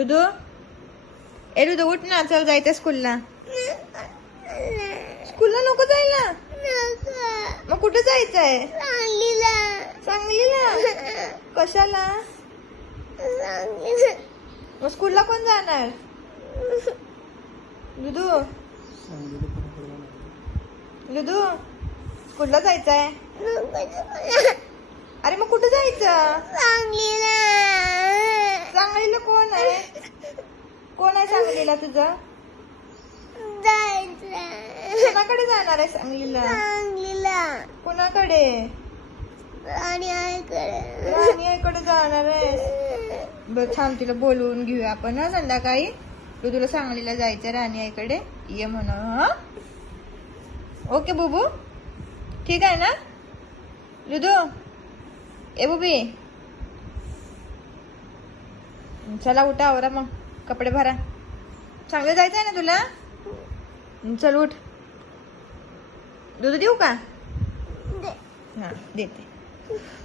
रुदू, ए रुदू उठ ना, चल जायचं स्कूलला. स्कूलला नको जायला. मग कुठे जायचंय? सांगलीला. कशाला? मग स्कूलला कोण जाणार? रुदू, रुदू स्कूलला जायचंय. अरे मग कुठे जायचं? सांगलीला कोण आहे? कोण आहे सांगलीला तुझं? कोणाकडे जाणार आहे सांगलीला? कोणाकडे? राणी आईकडे जाणार आहे. बरं छान, तिला बोलवून घेऊया आपण हा संध्याकाळी. रुदूला सांगलीला जायचं राणी आईकडे, ये म्हणा. हा ओके बुबू, ठीक आहे ना? रुदू, ए बुबी, चला उठा, आवरा मग, कपडे भरा. चांगलं जायचं आहे ना तुला? चल उठ. दूध देऊ का? हा देते.